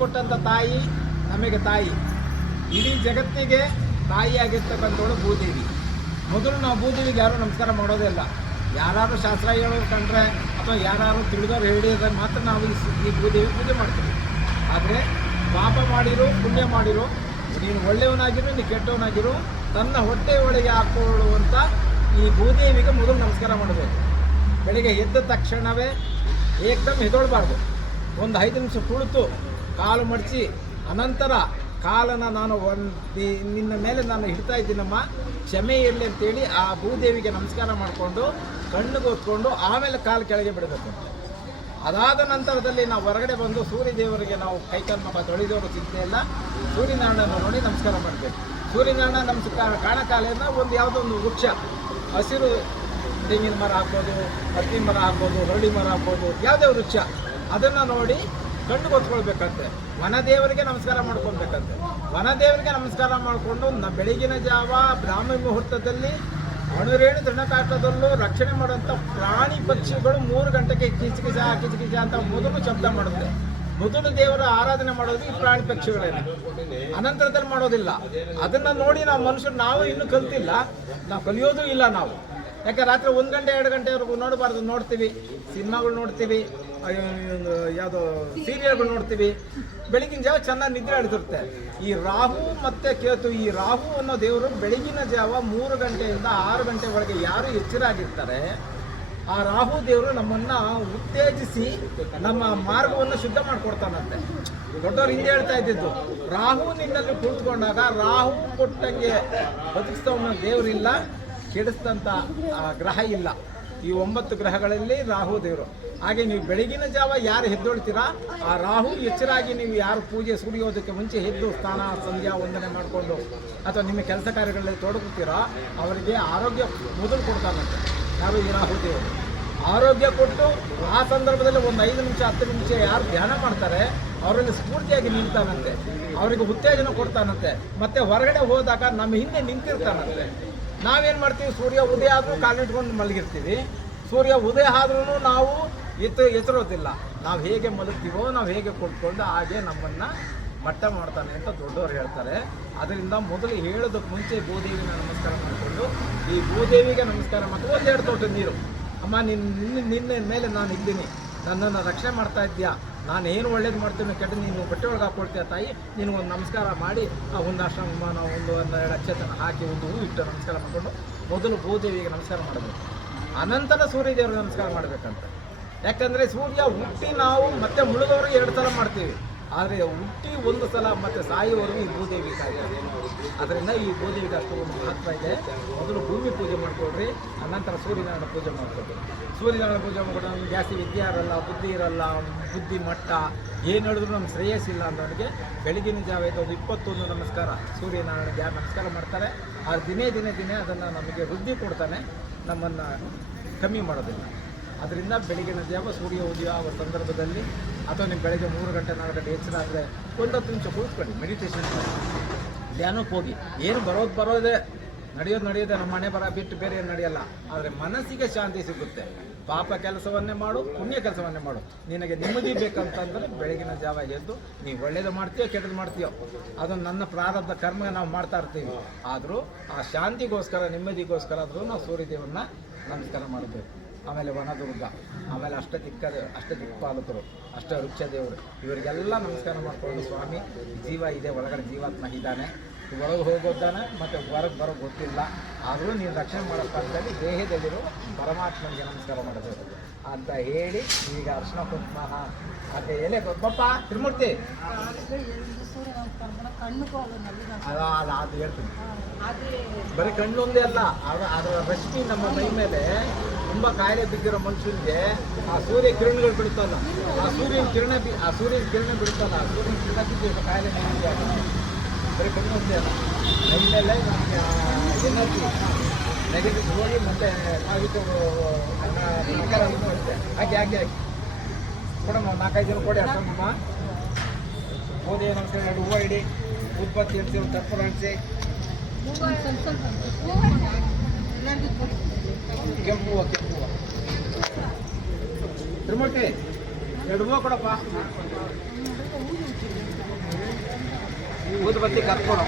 ಕೊಟ್ಟಂಥ ತಾಯಿ ನಮಗೆ ತಾಯಿ, ಇಡೀ ಜಗತ್ತಿಗೆ ತಾಯಿಯಾಗಿರ್ತಕ್ಕಂಥವಳು ಭೂದೇವಿ. ಮೊದಲು ನಾವು ಭೂದೇವಿಗೆ ಯಾರೂ ನಮಸ್ಕಾರ ಮಾಡೋದೇ ಇಲ್ಲ. ಯಾರು ಶಾಸ್ತ್ರ ಹೇಳೋರು ಕಂಡ್ರೆ ಅಥವಾ ಯಾರು ತಿಳಿದವ್ರು ಹೇಳಿದ್ರೆ ಮಾತ್ರ ನಾವು ಈ ಭೂದೇವಿ ಪೂಜೆ ಮಾಡ್ತೀವಿ. ಆದರೆ ಪಾಪ ಮಾಡಿರು ಪುಣ್ಯ ಮಾಡಿರು, ನೀನು ಒಳ್ಳೆಯವನಾಗಿರು ನೀನು ಕೆಟ್ಟವನಾಗಿರು, ತನ್ನ ಹೊಟ್ಟೆ ಒಳಗೆ ಹಾಕೊಳ್ಳುವಂಥ ಈ ಭೂದೇವಿಗೆ ಮೊದಲು ನಮಸ್ಕಾರ ಮಾಡಬೇಕು. ಬೆಳಿಗ್ಗೆ ಎದ್ದ ತಕ್ಷಣವೇ ಏಕದಮ್ ಎದೊಳ್ಬಾರ್ದು. ಒಂದು 5 ನಿಮಿಷ ಕುಳಿತು ಕಾಲು ಮಡಚಿ ಅನಂತರ ಕಾಲನ್ನು ನಾನು ನಿನ್ನ ಮೇಲೆ ನಾನು ಹಿಡ್ತಾ ಇದ್ದೀನಮ್ಮ ಕ್ಷಮೆ ಇರಲಿ ಅಂತೇಳಿ ಆ ಭೂದೇವಿಗೆ ನಮಸ್ಕಾರ ಮಾಡಿಕೊಂಡು ಕಣ್ಣಿಗೆ ಹೊತ್ಕೊಂಡು ಆಮೇಲೆ ಕಾಲು ಕೆಳಗೆ ಬಿಡಬೇಕು. ಅದಾದ ನಂತರದಲ್ಲಿ ನಾವು ಹೊರಗಡೆ ಬಂದು ಸೂರ್ಯದೇವರಿಗೆ ನಾವು ಕೈಕಾಲು ಮುಖ ತೊಳೆದವರು ಸಿಗ್ತಾ ಇಲ್ಲ, ಸೂರ್ಯನಾರಾಯಣನ ನೋಡಿ ನಮಸ್ಕಾರ ಮಾಡಬೇಕು. ಸೂರ್ಯನಾರಾಯಣ ನಮಸ್ಕಾರ ಕಾಣಕಾಲೆಯಿಂದ ಒಂದು ಯಾವುದೋ ಒಂದು ವೃಕ್ಷ, ಹಸಿರು ತೆಂಗಿನ ಮರ ಹಾಕ್ಬೋದು, ಹತ್ತಿ ಮರ ಹಾಕ್ಬೋದು, ಹರಳಿ ಮರ ಹಾಕ್ಬೋದು, ಯಾವುದೇ ವೃಕ್ಷ ಅದನ್ನು ನೋಡಿ ಕಣ್ಣು ಹೊತ್ಕೊಳ್ಬೇಕಂತೆ. ವನದೇವರಿಗೆ ನಮಸ್ಕಾರ ಮಾಡ್ಕೊಳ್ಬೇಕಂತೆ. ವನದೇವರಿಗೆ ನಮಸ್ಕಾರ ಮಾಡಿಕೊಂಡು ಬೆಳಗಿನ ಜಾವ ಬ್ರಾಹ್ಮಿ ಮುಹೂರ್ತದಲ್ಲಿ ಅಣುರೇಣು ತೃಣಕಾಷ್ಟದಲ್ಲೂ ರಕ್ಷಣೆ ಮಾಡುವಂಥ ಪ್ರಾಣಿ ಪಕ್ಷಿಗಳು 3 ಗಂಟೆಗೆ ಕಿಚಕಿಚ ಕಿಚಕಿಚ ಅಂತ ಮೊದಲು ಶಬ್ದ ಮಾಡುತ್ತೆ. ಮೊದಲು ದೇವರ ಆರಾಧನೆ ಮಾಡೋದು ಈ ಪ್ರಾಣಿ ಪಕ್ಷಿಗಳೇನೆ, ಅನಂತರದಲ್ಲಿ ಮಾಡೋದಿಲ್ಲ. ಅದನ್ನು ನೋಡಿ ನಾವು ಮನುಷ್ಯರು ನಾವು ಇನ್ನೂ ಕಲ್ತಿಲ್ಲ, ನಾವು ಕಲಿಯೋದು ಇಲ್ಲ ನಾವು. ಯಾಕೆ ರಾತ್ರಿ 1 ಗಂಟೆ 2 ಗಂಟೆವರೆಗೂ ನೋಡಬಾರ್ದು. ನೋಡ್ತೀವಿ ಸಿನಿಮಾಗಳು ನೋಡ್ತೀವಿ, ಯಾವುದೋ ಸೀರಿಯಲ್ಗಳು ನೋಡ್ತೀವಿ, ಬೆಳಗಿನ ಜಾವ ಚೆನ್ನಾಗಿ ನಿದ್ರೆ ಹಿಡಿದಿರುತ್ತೆ. ಈ ರಾಹು ಮತ್ತು ಕೇತು, ಈ ರಾಹು ಅನ್ನೋ ದೇವರು ಬೆಳಗಿನ ಜಾವ 3 ಗಂಟೆಯಿಂದ 6 ಗಂಟೆ ಒಳಗೆ ಯಾರು ಎಚ್ಚರಾಗಿರ್ತಾರೆ ಆ ರಾಹು ದೇವರು ನಮ್ಮನ್ನು ಉತ್ತೇಜಿಸಿ ನಮ್ಮ ಮಾರ್ಗವನ್ನು ಶುದ್ಧ ಮಾಡಿಕೊಡ್ತಾನಂತೆ. ದೊಡ್ಡವ್ರು ಹಿಂದೆ ಹೇಳ್ತಾ ಇದ್ದಿದ್ದು, ರಾಹು ನಿನ್ನಲ್ಲಿ ಕುಳಿತುಕೊಂಡಾಗ ರಾಹು ಕೊಟ್ಟಂಗೆ ಬದುಕಿಸ್ತವನ್ನ ದೇವರಿಲ್ಲ, ಕೆಡಿಸಿದಂಥ ಗ್ರಹ ಇಲ್ಲ. ಈ 9 ಗ್ರಹಗಳಲ್ಲಿ ರಾಹು ದೇವರು. ಹಾಗೆ ನೀವು ಬೆಳಗಿನ ಜಾವ ಯಾರು ಎದ್ದೊಳ್ತೀರಾ ಆ ರಾಹು ಎಚ್ಚರಾಗಿ ನೀವು ಯಾರು ಪೂಜೆ ಸುರಿಯೋದಕ್ಕೆ ಮುಂಚೆ ಎದ್ದು ಸ್ನಾನ ಸಂಧ್ಯಾ ವಂದನೆ ಮಾಡಿಕೊಂಡು ಅಥವಾ ನಿಮ್ಮ ಕೆಲಸ ಕಾರ್ಯಗಳಲ್ಲಿ ತೊಡಗುತ್ತೀರಾ ಅವರಿಗೆ ಆರೋಗ್ಯ ಮೊದಲು ಕೊಡ್ತಾನಂತೆ. ಯಾರು ಈ ರಾಹು ದೇವರು ಆರೋಗ್ಯ ಕೊಟ್ಟು ಆ ಸಂದರ್ಭದಲ್ಲಿ ಒಂದು 5 ನಿಮಿಷ 10 ನಿಮಿಷ ಯಾರು ಧ್ಯಾನ ಮಾಡ್ತಾರೆ ಅವರಲ್ಲಿ ಸ್ಫೂರ್ತಿಯಾಗಿ ನಿಲ್ತಾನಂತೆ, ಅವರಿಗೆ ಉತ್ತೇಜನ ಕೊಡ್ತಾನಂತೆ. ಮತ್ತು ಹೊರಗಡೆ ಹೋದಾಗ ನಮ್ಮ ಹಿಂದೆ ನಿಂತಿರ್ತಾನಂತೆ. ನಾವೇನು ಮಾಡ್ತೀವಿ, ಸೂರ್ಯ ಉದಯ ಆದರೂ ಕಾಲಿಟ್ಕೊಂಡು ಮಲಗಿರ್ತೀವಿ, ಸೂರ್ಯ ಉದಯ ಆದ್ರೂ ನಾವು ಎತ್ತರೋದಿಲ್ಲ. ನಾವು ಹೇಗೆ ಮಲಗ್ತೀವೋ ನಾವು ಹೇಗೆ ಕೊಟ್ಕೊಂಡು ಹಾಗೆ ನಮ್ಮನ್ನು ಮಟ್ಟ ಮಾಡ್ತಾನೆ ಅಂತ ದೊಡ್ಡವರು ಹೇಳ್ತಾರೆ. ಅದರಿಂದ ಮೊದಲು ಹೇಳೋದಕ್ಕೆ ಮುಂಚೆ ಭೂದೇವಿನ ನಮಸ್ಕಾರ ಮಾಡಿಕೊಂಡು ಈ ಭೂದೇವಿಗೆ ನಮಸ್ಕಾರ ಮಾಡಿ 1-2 ಲೋಟ ನೀರು, ಅಮ್ಮ ನಿನ್ನ ಮೇಲೆ ನಾನು ಇದ್ದೀನಿ, ನನ್ನನ್ನು ರಕ್ಷಣೆ ಮಾಡ್ತಾ ಇದ್ದೀಯಾ, ನಾನು ಏನು ಒಳ್ಳೇದು ಮಾಡ್ತೀನಿ ಕೆಟ್ಟ ನೀನು ಬಟ್ಟೆ ಒಳಗೆ ಹಾಕ್ಕೊಳ್ತೀಯ ತಾಯಿ, ನೀನು ಒಂದು ನಮಸ್ಕಾರ ಮಾಡಿ ಒಂದು ಅಶ್ರಮ ನಾವು ಒಂದು 2 ಅಕ್ಷತೆನ ಹಾಕಿ ಒಂದು ಹೂ ಇಟ್ಟು ನಮಸ್ಕಾರ ಮಾಡಿಕೊಂಡು ಮೊದಲು ಭೂದೇವಿಗೆ ನಮಸ್ಕಾರ ಮಾಡಬೇಕು. ಅನಂತರ ಸೂರ್ಯದೇವರಿಗೆ ನಮಸ್ಕಾರ ಮಾಡಬೇಕಂತ. ಯಾಕಂದರೆ ಸೂರ್ಯ ಹುಟ್ಟಿ ನಾವು ಮತ್ತೆ ಮುಳುಗೋರಿಗೆ 2 ಸಲ ಮಾಡ್ತೀವಿ, ಆದರೆ ಹುಟ್ಟಿ 1 ಸಲ ಮತ್ತು ಸಾಯುವವರೆಗೂ ಈ ಭೂದೇವಿ ಕಾಯ್ತಾರೆ. ಅದರಿಂದ ಈ ಭೂದೇವಿಗೆ ಅಷ್ಟು ಒಂದು ಮಹತ್ವ ಇದೆ. ಮೊದಲು ಭೂಮಿ ಪೂಜೆ ಮಾಡಿಕೊಡ್ರಿ, ಅನಂತರ ಸೂರ್ಯನಾರಾಯಣ ಪೂಜೆ ಮಾಡಿಕೊಡ್ರಿ. ಸೂರ್ಯನಾರಾಯಣ ಪೂಜೆ ಮಾಡಿಕೊಂಡು ನಮ್ಗೆ ಜಾಸ್ತಿ ವಿದ್ಯೆ ಇರಲ್ಲ, ಬುದ್ಧಿ ಇರಲ್ಲ, ಬುದ್ಧಿ ಮಟ್ಟ ಏನು ಹೇಳಿದ್ರು ನಮ್ಗೆ ಶ್ರೇಯಸ್ಸಿಲ್ಲ ಅನ್ನೋರಿಗೆ ಬೆಳಗಿನ ಜಾವ ಒಂದು 21 ನಮಸ್ಕಾರ ಸೂರ್ಯನಾರಾಯಣಗೆ ಯಾರು ನಮಸ್ಕಾರ ಮಾಡ್ತಾರೆ ಆ ದಿನೇ ಅದನ್ನು ನಮಗೆ ವೃದ್ಧಿ ಕೊಡ್ತಾನೆ, ನಮ್ಮನ್ನು ಕಮ್ಮಿ ಮಾಡೋದಿಲ್ಲ. ಅದರಿಂದ ಬೆಳಗಿನ ಜಾವ ಸೂರ್ಯ ಉದಯ ಆಗುವ ಸಂದರ್ಭದಲ್ಲಿ ಅಥವಾ ನೀವು ಬೆಳಗ್ಗೆ 3 ಗಂಟೆ 4 ಗಂಟೆ ಎಚ್ಚರ ಆದರೆ 10 ನಿಮಿಷ ಕೂತ್ಕೊಳ್ಳಿ, ಮೆಡಿಟೇಷನ್ ಮಾಡಿ, ಧ್ಯಾನಕ್ಕೆ ಹೋಗಿ. ಏನು ಬರೋದೇ ನಡೆಯೋದೇ ನಮ್ಮ ಮನೆ ಬಿಟ್ಟು ಬೇರೆ ಏನು ನಡೆಯಲ್ಲ. ಆದರೆ ಮನಸ್ಸಿಗೆ ಶಾಂತಿ ಸಿಗುತ್ತೆ. ಪಾಪ ಕೆಲಸವನ್ನೇ ಮಾಡು, ಪುಣ್ಯ ಕೆಲಸವನ್ನೇ ಮಾಡು. ನಿನಗೆ ನೆಮ್ಮದಿ ಬೇಕಂತಂದರೆ ಬೆಳಗಿನ ಜಾವ ಎದ್ದು ನೀವು ಒಳ್ಳೇದು ಮಾಡ್ತೀಯೋ ಕೆಟ್ಟದ್ದು ಮಾಡ್ತೀಯೋ ಅದನ್ನು ನನ್ನ ಪ್ರಾರಬ್ಧ ಕರ್ಮ ನಾವು ಮಾಡ್ತಾ ಇರ್ತೀವಿ. ಆದರೂ ಆ ಶಾಂತಿಗೋಸ್ಕರ ನೆಮ್ಮದಿಗೋಸ್ಕರ ಆದರೂ ನಾವು ಸೂರ್ಯದೇವರನ್ನ ನಮಸ್ಕಾರ ಮಾಡಬೇಕು. ಆಮೇಲೆ ವನದುರ್ಗ, ಆಮೇಲೆ ಅಷ್ಟದಿಕ್ಪಾಲಕರು, ವೃಕ್ಷ ದೇವರು, ಇವರಿಗೆಲ್ಲ ನಮಸ್ಕಾರ ಮಾಡಿಕೊಂಡು ಸ್ವಾಮಿ ಜೀವ ಇದೆ, ಒಳಗಡೆ ಜೀವಾತ್ಮ ಇದ್ದಾನೆ, ಒಳಗೆ ಹೋಗೋದಾನೆ ಮತ್ತು ಹೊರಗೆ ಬರೋದು ಗೊತ್ತಿಲ್ಲ, ಆದರೂ ನೀನು ರಕ್ಷಣೆ ಮಾಡೋ ಕಾಲದಲ್ಲಿ ದೇಹದಲ್ಲಿರೋ ಪರಮಾತ್ಮನಿಗೆ ನಮಸ್ಕಾರ ಮಾಡಬೇಕು ಅಂತ ಹೇಳಿ ಈಗ ಅರ್ಶಿನ ಕುಂಕುಮ ಮತ್ತು ಎಲೆ ಬಪ್ಪ ತ್ರಿಮೂರ್ತಿ ಅದು ಹೇಳ್ತೀನಿ. ಬರೀ ಕಣ್ಣು ಒಂದೇ ಅಲ್ಲ, ಅದರ ರಶ್ಮಿ ನಮ್ಮ ಮೈ ಮೇಲೆ ತುಂಬ ಕಾಯಿಲೆ ಬಿದ್ದಿರೋ ಮನುಷ್ಯನಿಗೆ ಆ ಸೂರ್ಯ ಕಿರಣಗಳು ಬಿಡುತ್ತಲ್ಲ, ಆ ಸೂರ್ಯನ ಕಿರಣ ಬಿಡುತ್ತಲ್ಲ, ಆ ಸೂರ್ಯನ ಕಿರಣ ಬಿದ್ದು ಕಾಯಿಲೆ ನಿಮಗೆ ಬರೀ ಕಣ್ಣು ಒಂದೇ ಅಲ್ಲ, ಮೈ ಮೇಲೆ ನಮಗೆ ಎನರ್ಜಿ ನೆಗೆಟಿವ್ ಹೋಗಿ ಮತ್ತು ಪಾಸಿಟಿವ್ ಹಾಕಿ ಕೊಡಮ್ಮ. 4-5 ಜನ ಕೊಡಿ ಅಷ್ಟಮ್ಮ. ಓದಿ ನಮಸ್ಕಾರ 2 ಹೂವು ಇಡಿ, ಉತ್ಪತ್ತಿ ಇಡ್ತೀವಿ, ಒಂದು ತಪ್ಪು ಅಣಿಸಿ, ಕೆಂಪು ಹೂವು ತ್ರಿಮೂರ್ತಿ 2 ಹೂವು ಕೊಡಪ್ಪ. ಊದುಬತ್ತಿ ಕರ್ಕೊಡು